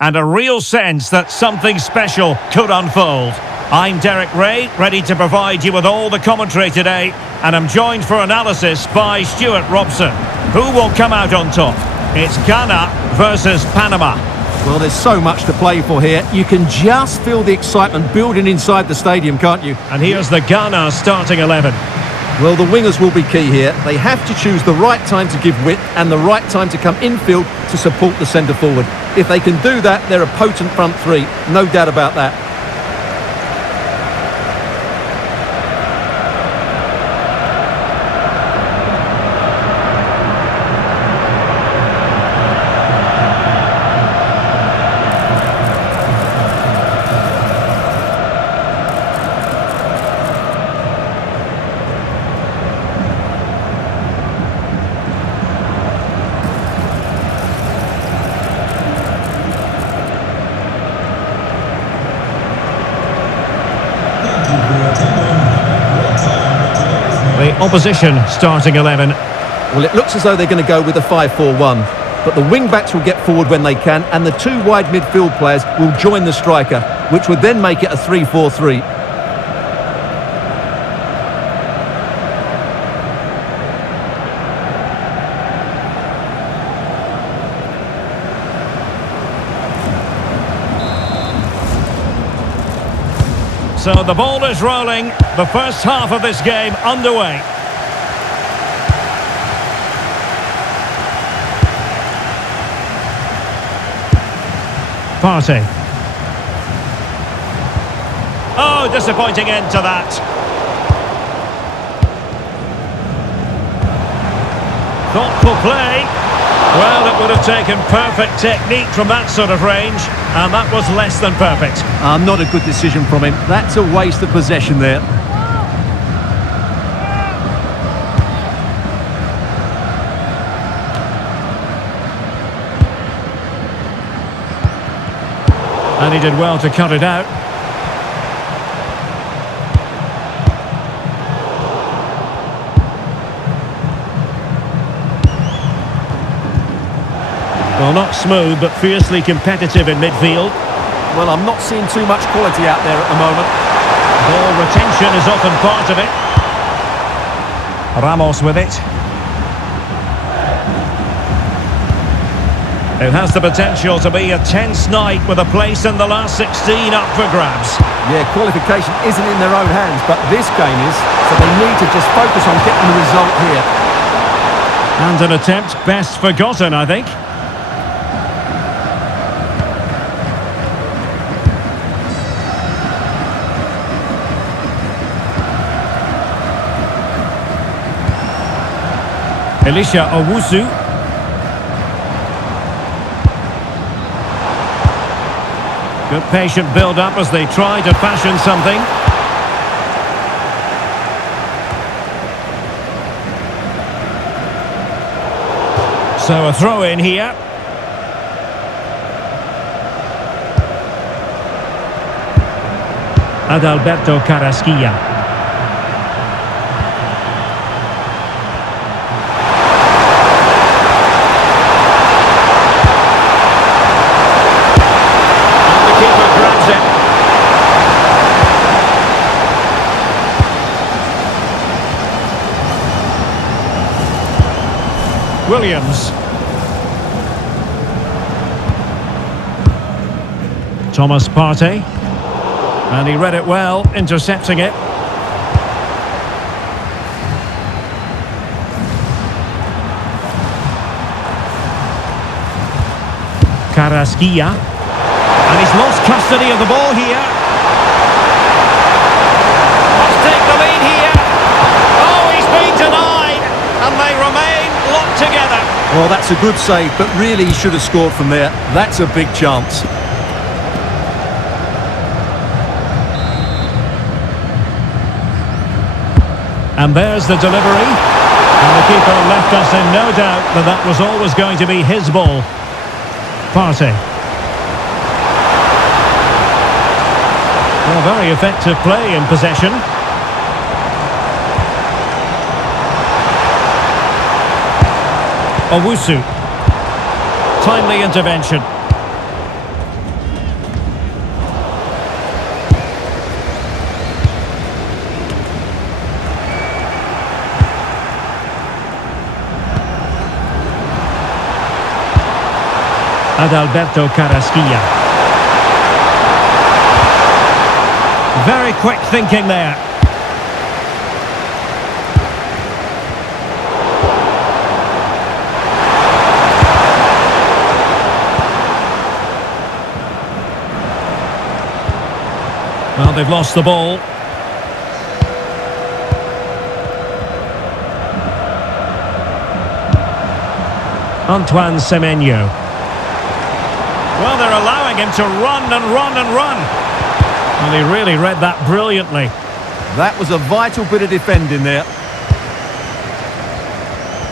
And a real sense that something special could unfold. I'm Derek Ray, ready to provide you with all the commentary today, and I'm joined for analysis by Stuart Robson. Who will come out on top? It's Ghana versus Panama. Well, there's so much to play for here. You can just feel the excitement building inside the stadium, can't you? And here's the Ghana starting 11. Well, the wingers will be key here. They have to choose the right time to give width and the right time to come infield to support the centre forward. If they can do that, they're a potent front three. No doubt about that. The opposition starting 11. Well, it looks as though they're going to go with a 5-4-1. But the wing-backs will get forward when they can, and the two wide midfield players will join the striker, which would then make it a 3-4-3. So the ball is rolling, the first half of this game underway. Partey. Oh, disappointing end to that. Thoughtful play. Well, it would have taken perfect technique from that sort of range, and that was less than perfect. Not a good decision from him. That's a waste of possession there. And he did well to cut it out. Well, not smooth, but fiercely competitive in midfield. Well, I'm not seeing too much quality out there at the moment. Ball retention is often part of it. Ramos with it. It has the potential to be a tense night with a place in the last 16 up for grabs. Yeah, qualification isn't in their own hands, but this game is, so they need to just focus on getting the result here. And an attempt best forgotten, I think. Elisha Owusu. Good patient build-up as they try to fashion something. So a throw-in here. Adalberto Carrasquilla. Williams. Thomas Partey. And he read it well, intercepting it. Carrasquilla. And he's lost custody of the ball here. Must take the lead here. Oh, he's been denied. And they remain locked together. Well, that's a good save, but really he should have scored from there. That's a big chance. And there's the delivery. And the keeper left us in no doubt that that was always going to be his ball. Partey. Well, very effective play in possession. Owusu. Timely intervention. Adalberto Carrasquilla. Very quick thinking there. Well, they've lost the ball. Antoine Semenyo. Well, they're allowing him to run and run and run. Well, he really read that brilliantly. That was a vital bit of defending there.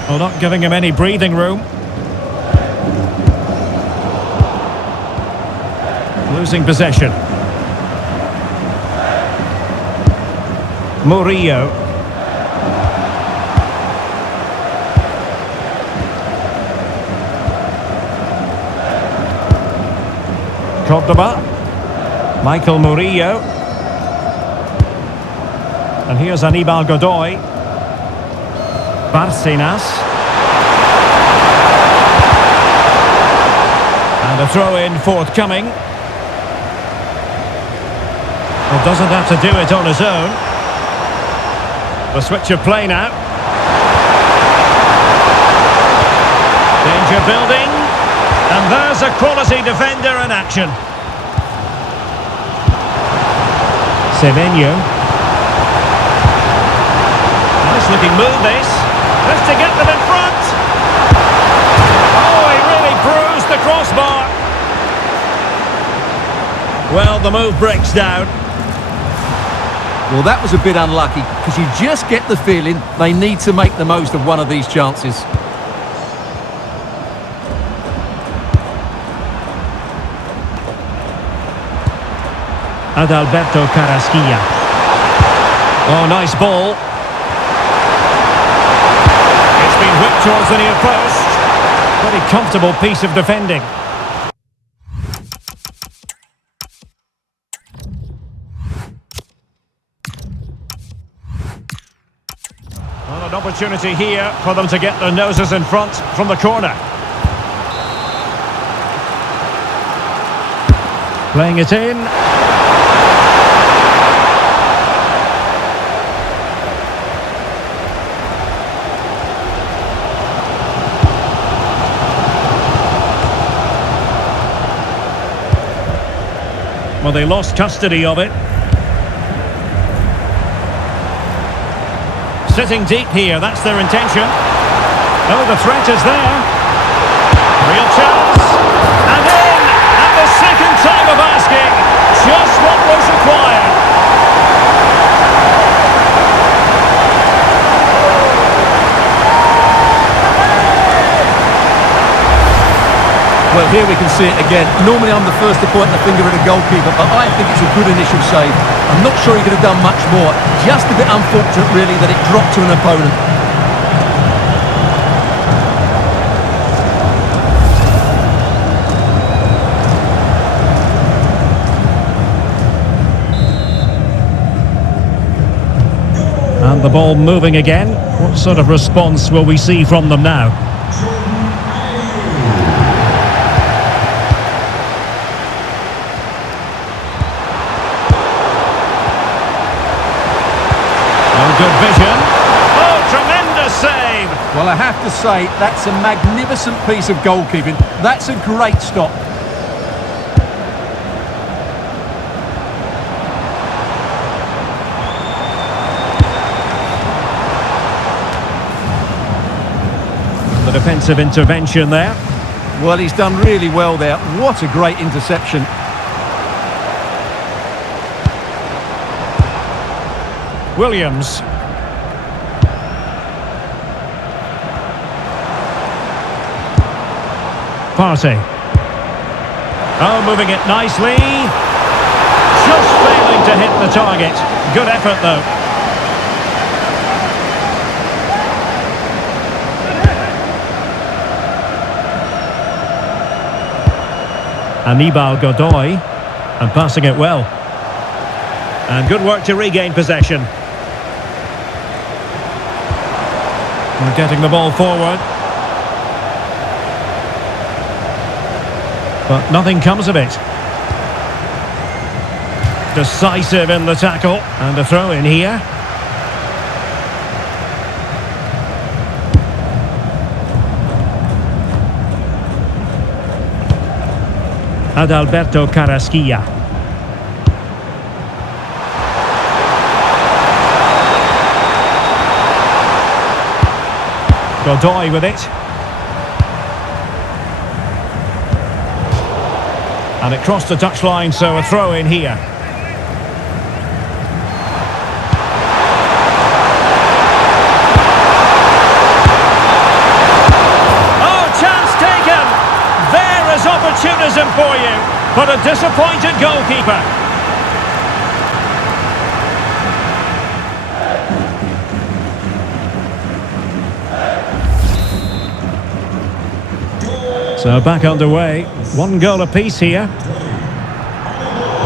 Well, not giving him any breathing room. Losing possession. Murillo. Cordoba. Michael Murillo. And here's Aníbal Godoy. Bárcenas. And a throw-in forthcoming. Well, doesn't have to do it on his own. The switch of play now. Danger building. And there's a quality defender in action. Semenyo. Nice looking move this. Has to get them in front. Oh, he really bruised the crossbar. Well, the move breaks down. Well, that was a bit unlucky, because you just get the feeling they need to make the most of one of these chances. Adalberto Carrasquilla. Oh, nice ball. It's been whipped towards the near post. Pretty comfortable piece of defending. Well, an opportunity here for them to get their noses in front from the corner. Playing it in. Well, they lost custody of it. Sitting deep here, that's their intention. Oh, the threat is there. Real chance. And in! At the second time of asking. Just what was required. Well, here we can see it again. Normally I'm the first to point the finger at a goalkeeper, but I think it's a good initial save. I'm not sure he could have done much more. Just a bit unfortunate, really, that it dropped to an opponent. And the ball moving again. What sort of response will we see from them now? Good vision. Oh, tremendous save. Well, I have to say, that's a magnificent piece of goalkeeping. That's a great stop. The defensive intervention there. Well, he's done really well there. What a great interception. Williams. Partey. Oh, moving it nicely. Just failing to hit the target. Good effort, though. Aníbal Godoy. And passing it well. And good work to regain possession. We're getting the ball forward. But nothing comes of it. Decisive in the tackle. And a throw in here. Adalberto Carrasquilla. Godoy with it. And it crossed the touchline, so a throw in here. Oh, chance taken! There is opportunism for you, but a disappointed goalkeeper. So back underway, 1 goal apiece here.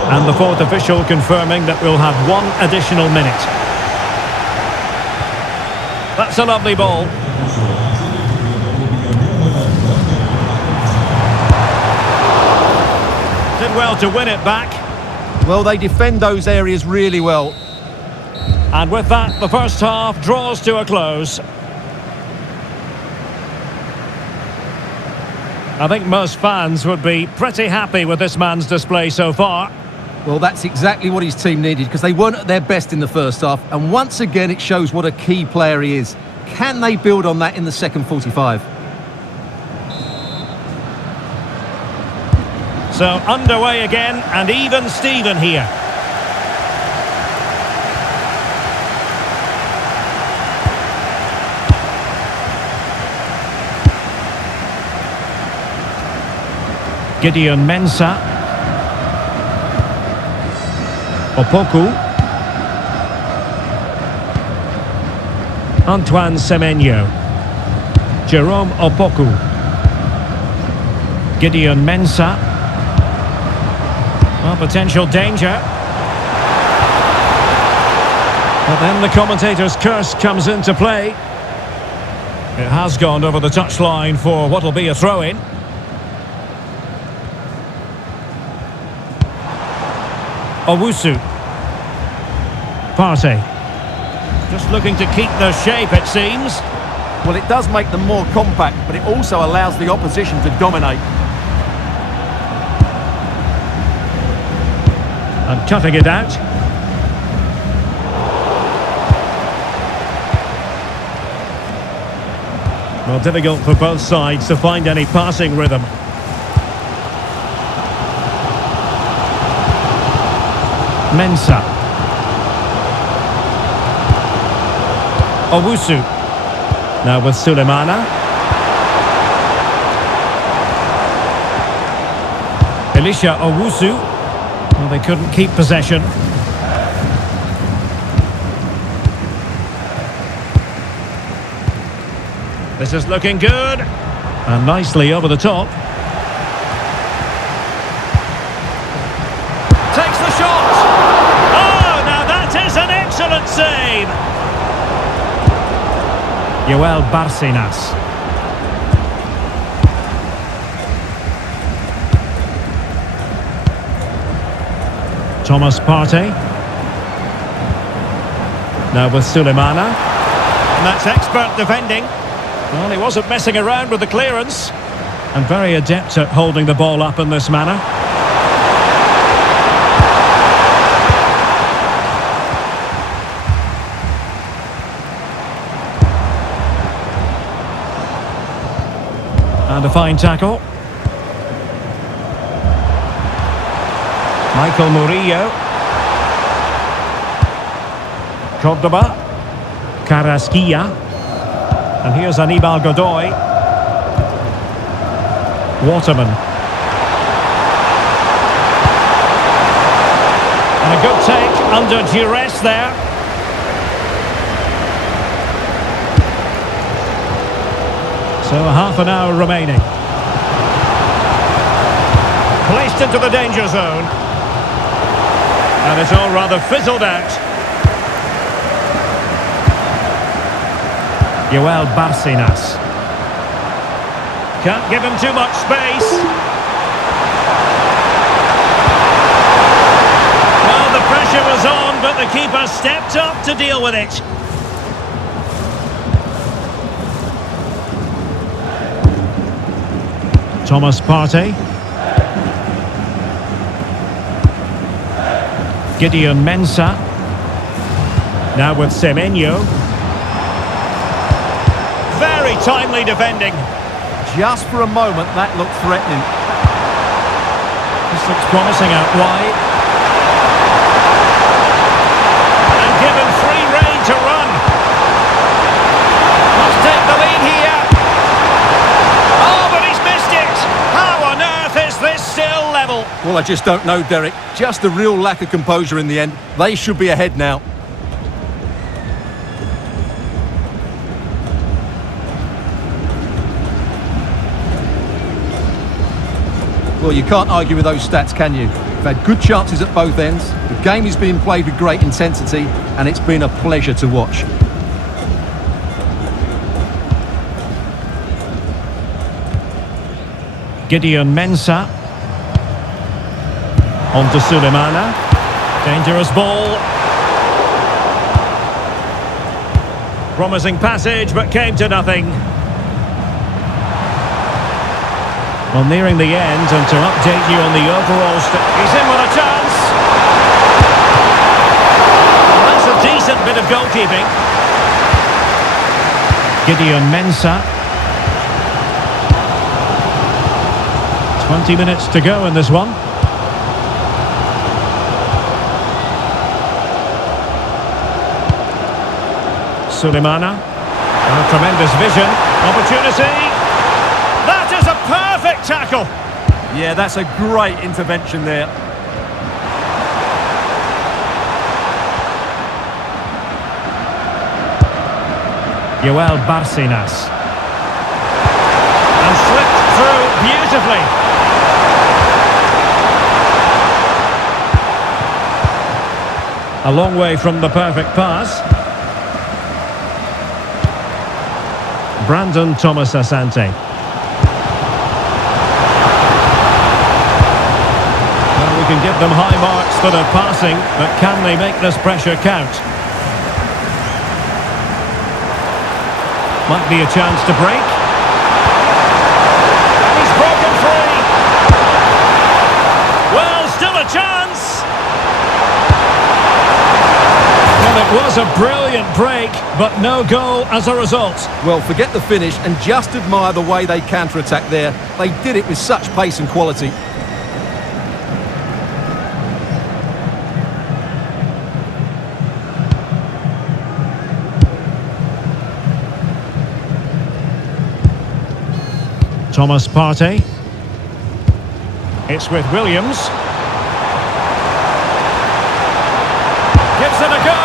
And the fourth official confirming that we'll have 1 additional minute. That's a lovely ball. Did well to win it back. Well, they defend those areas really well. And with that, the first half draws to a close. I think most fans would be pretty happy with this man's display so far. Well, that's exactly what his team needed, because they weren't at their best in the first half. And once again, it shows what a key player he is. Can they build on that in the second 45? So underway again, and even Steven here. Gideon Mensah. Opoku. Antoine Semenyo. Jerome Opoku. Gideon Mensah. Well, potential danger. But then the commentator's curse comes into play. It has gone over the touchline for what will be a throw-in. Owusu. Partey. Just looking to keep their shape, it seems. Well, it does make them more compact, but it also allows the opposition to dominate. And cutting it out. Well, difficult for both sides to find any passing rhythm. Mensah. Owusu. Now with Sulemana. Elisha Owusu. Well, they couldn't keep possession. This is looking good. And nicely over the top. Takes the shot. Oh, now that is an excellent save. Joel Barcenas. Thomas Partey. Now with Sulemana. And that's expert defending. Well, he wasn't messing around with the clearance. And very adept at holding the ball up in this manner. And a fine tackle. Michael Murillo. Cordoba. Carrasquilla. And here's Aníbal Godoy. Waterman. And a good take under duress there. So half an hour remaining. Placed into the danger zone. And it's all rather fizzled out. Joel Barcenas. Can't give him too much space. but the keeper stepped up to deal with it. Thomas Partey. Gideon Mensah. Now with Semenyo. Very timely defending. Just for a moment, that looked threatening. This looks promising out wide. And given free rein to run. Must take the lead here. Oh, but he's missed it. How on earth is this still level? Well, I just don't know, Derek. Just a real lack of composure in the end. They should be ahead now. Well, you can't argue with those stats, can you? They've had good chances at both ends. The game is being played with great intensity, and it's been a pleasure to watch. Gideon Mensah. On to Sulemana. Dangerous ball. Promising passage, but came to nothing. Well, nearing the end, and to update you on the overall... He's in with a chance! Well, that's a decent bit of goalkeeping. Gideon Mensah. 20 minutes to go in this one. Sulemana. A tremendous vision. Opportunity. That is a perfect tackle. Yeah, that's a great intervention there. Joel Barcenas. And slipped through beautifully. A long way from the perfect pass. Brandon Thomas Asante. Well, we can give them high marks for their passing, but can they make this pressure count? Might be a chance to break. And he's broken free. Well, still a chance. Well, it was a brilliant break, but no goal as a result. Well, forget the finish and just admire the way they counter-attacked there. They did it with such pace and quality. Thomas Partey. It's with Williams. Gives it a go.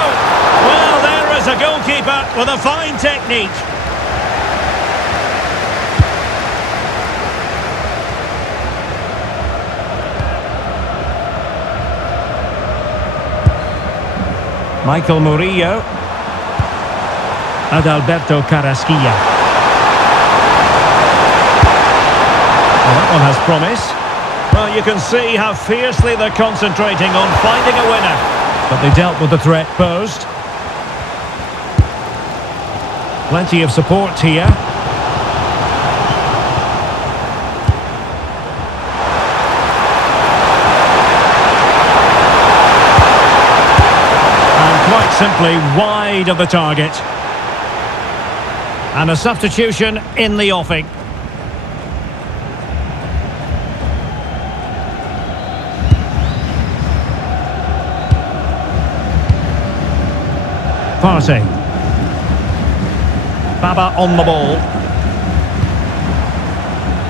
Well, there is a goalkeeper with a fine technique. Michael Murillo. Adalberto Carrasquilla. Well, that one has promise. Well, you can see how fiercely they're concentrating on finding a winner. But they dealt with the threat posed. Plenty of support here. And quite simply wide of the target. And a substitution in the offing. Partey. Baba on the ball.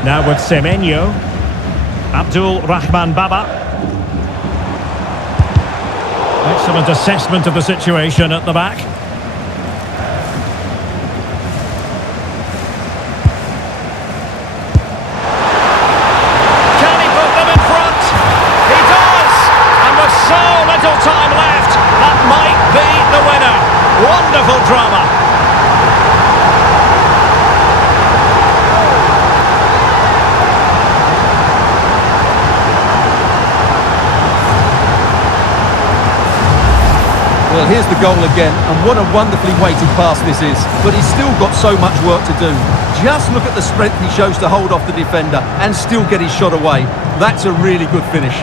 Now with Semenyo. Abdul Rahman Baba. Excellent assessment of the situation at the back. Can he put them in front? He does! And with so little time left, that might be the winner. Wonderful drama. Well, here's the goal again, and what a wonderfully weighted pass this is. But he's still got so much work to do. Just look at the strength he shows to hold off the defender and still get his shot away. That's a really good finish.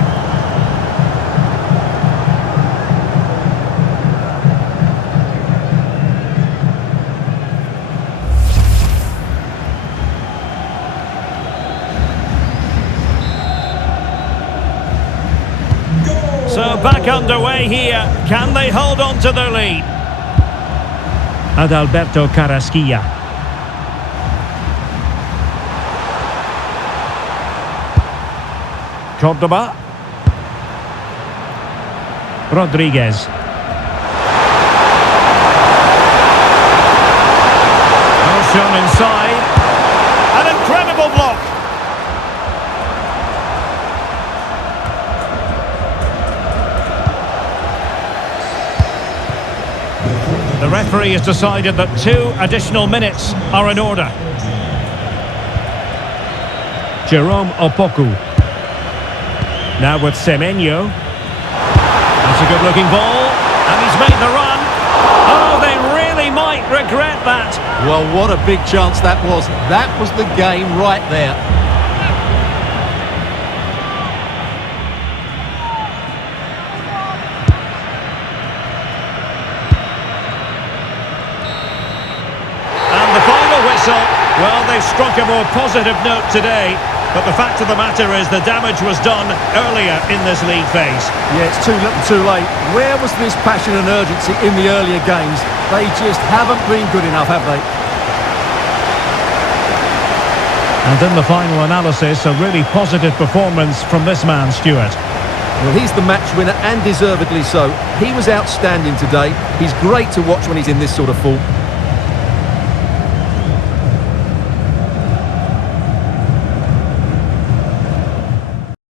So back underway here. Can they hold on to their lead? Adalberto Carrasquilla. Cordoba. Rodriguez. Well shown inside. An incredible block. The referee has decided that 2 additional minutes are in order. Jerome Opoku. Now with Semenyo. That's a good-looking ball. And he's made the run. Oh, they really might regret that. Well, what a big chance that was. That was the game right there. Well, they've struck a more positive note today, but the fact of the matter is the damage was done earlier in this league phase. Yeah, it's too little too late. Where was this passion and urgency in the earlier games? They just haven't been good enough, have they? And in the final analysis, a really positive performance from this man, Stuart. Well, he's the match winner, and deservedly so. He was outstanding today. He's great to watch when he's in this sort of form.